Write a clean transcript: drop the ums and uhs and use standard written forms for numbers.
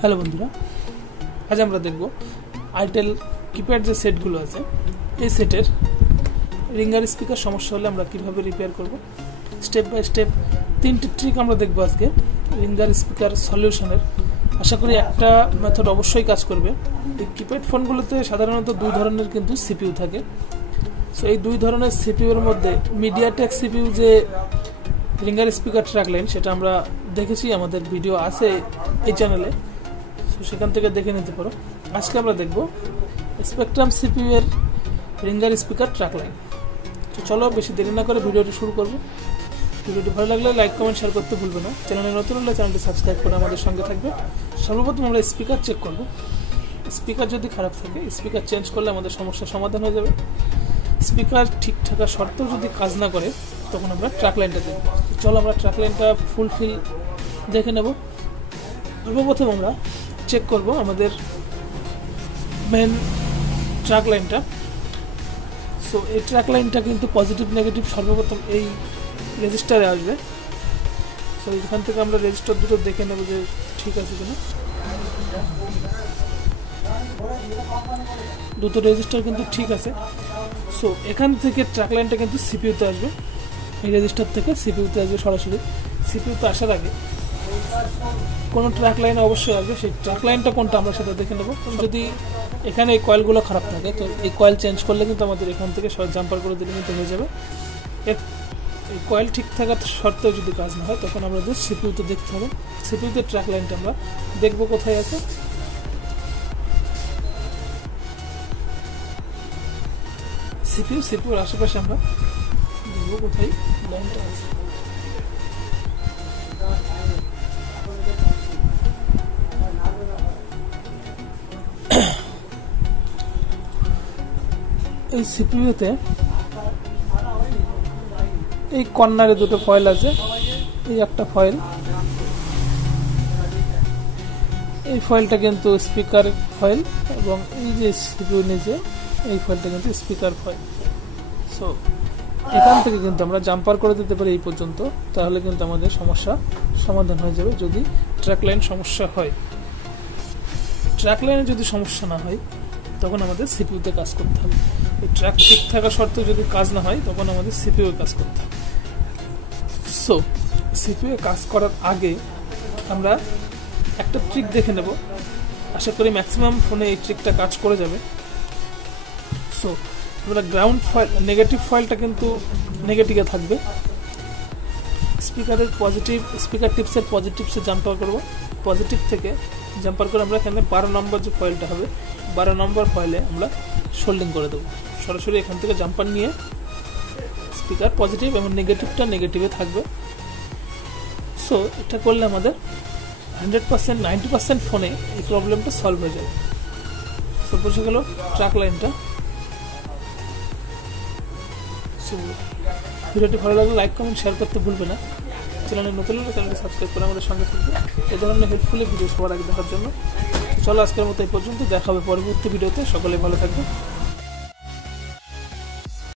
Hello বন্ধুরা, আজ আমরা দেখব আইটেল কিপ্যাড যে সেটগুলো আছে এই সেটের রিঙ্গার স্পিকার সমস্যা হলে আমরা কিভাবে রিপেয়ার করব। স্টেপ বাই স্টেপ তিনটি ট্রিক আমরা দেখব আজকে রিঙ্গার স্পিকার সলিউশনের। আশা করি একটা মেথড অবশ্যই কাজ করবে। এই কিপ্যাড ফোনগুলোতে সাধারণত দুই ধরনের কিন্তু সিপিইউ থাকে। সো এই দুই ধরনের সিপিইউর মধ্যে মিডিয়াটেক সিপিইউ যে রিঙ্গার স্পিকার ট্র্যাকলাইন সেটা আমরা দেখেছি, আমাদের ভিডিও আছে এই চ্যানেলে, তো সেখান থেকে দেখে নিতে পারো। আজকে আমরা দেখব স্পেকট্রাম সিপিইউ এর রিঙ্গার স্পিকার ট্র্যাকলাইন। তো চলো বেশি দেরি না করে ভিডিওটি শুরু করব। ভিডিওটি ভালো লাগলে লাইক কমেন্ট শেয়ার করতে ভুলবে না। চ্যানেলে নতুন হলে চ্যানেলটি সাবস্ক্রাইব করে আমাদের সঙ্গে থাকবে। সর্বপ্রথম আমরা স্পিকার চেক করব। স্পিকার যদি খারাপ থাকে স্পিকার চেঞ্জ করলে আমাদের সমস্যার সমাধান হয়ে যাবে। স্পিকার ঠিক থাকা সত্ত্বেও যদি কাজ না করে তখন আমরা ট্র্যাকলাইনটা দেখব। চলো আমরা ট্র্যাকলাইনটা ফুলফিল দেখে নেব। সর্বপ্রথম আমরা চেক করব আমাদের মেন ট্র্যাকলাইনটা। সো এই ট্র্যাকলাইনটা কিন্তু পজিটিভ নেগেটিভ সর্বপ্রথম এই রেজিস্টারে আসবে। সো এখান থেকে আমরা রেজিস্টার দুটো দেখে নেব যে ঠিক আছে কিনা। দুটো রেজিস্টার কিন্তু ঠিক আছে। সো এখান থেকে ট্র্যাকলাইনটা কিন্তু সিপিইউতে আসবে। এই রেজিস্টার থেকে সিপিইউতে আসবে সরাসরি। সিপিইউতে আসার আগে কোনো ট্র্যাকলাইন অবশ্যই আসবে। সেই ট্র্যাকলাইনটা কোনটা আমরা সেটা দেখে নেব। যদি এখানে এই কয়েলগুলো খারাপ থাকে তো এই কয়েল চেঞ্জ করলে কিন্তু আমাদের এখান থেকে জাম্পার করে দিলে কিন্তু হয়ে যাবে। এই কয়েল ঠিক থাকার সত্ত্বেও যদি কাজ না হয় তখন আমাদের সিপিইউতে দেখতে হবে। সিপিইউতে ট্র্যাকলাইনটা আমরা দেখব কোথায় আছে। সিপিইউর আশেপাশে আমরা দেখব কোথায় লাইনটা আছে। এই সিপিইউতে এই কর্নারে দুটো ফয়েল আছে। এই একটা ফয়েল, এই ফয়েলটা কিন্তু স্পিকার ফয়েল, এবং এই যে সিপিইউ নিচে এই ফয়েলটা কিন্তু স্পিকার ফয়েল। সো এখান থেকে কিন্তু আমরা জাম্পার করে দিতে পারি এই পর্যন্ত, তাহলে কিন্তু আমাদের সমস্যা সমাধান হয়ে যাবে। যদি ট্র্যাকলাইন সমস্যা হয়, ট্র্যাকলাইনে যদি সমস্যা না হয় তখন আমাদের সিপিইউতে কাজ করতে হবে। এই ট্র্যাক ঠিক থাকা সত্ত্বেও যদি কাজ না হয় তখন আমাদের সিপিইউ কাজ করতে হবে। সো সিপিইউ কাজ করার আগে আমরা একটা ট্রিক দেখে নেব। আশা করি ম্যাক্সিমাম ফোনে এই ট্রিকটা কাজ করে যাবে। সো আমরা গ্রাউন্ড ফয়েল নেগেটিভ ফয়েলটা কিন্তু নেগেটিভে থাকবে। স্পিকারের পজিটিভ স্পিকার টিপসের পজিটিভসে জাম্পার করব। পজিটিভ থেকে জাম্পার করে আমরা এখানে 12 নম্বর যে ফয়েলটা হবে 12 নম্বর ফয়েলে আমরা সোল্ডিং করে দেবো। সরাসরি এখান থেকে জাম্পার নিয়ে স্পিকার পজিটিভ এবং নেগেটিভটা নেগেটিভে থাকবে। সো এটা করলে আমাদের 100% 90% ফোনে এই প্রবলেমটা সলভ হয়ে যাবে। সো বুঝে গেল ট্র্যাকলাইনটা। সো ভিডিওটি ভালো লাগলে লাইক কমেন্ট শেয়ার করতে ভুলবে না। চ্যানেলে নতুন হলে চ্যানেলটি সাবস্ক্রাইব করে আমাদের সঙ্গে থাকবে এই ধরনের হেল্পফুল ভিডিও সবার আগে দেখার জন্য। চলো আজকের মতো এই পর্যন্ত, দেখা হবে পরবর্তী ভিডিওতে। সকলে ভালো থাকবে।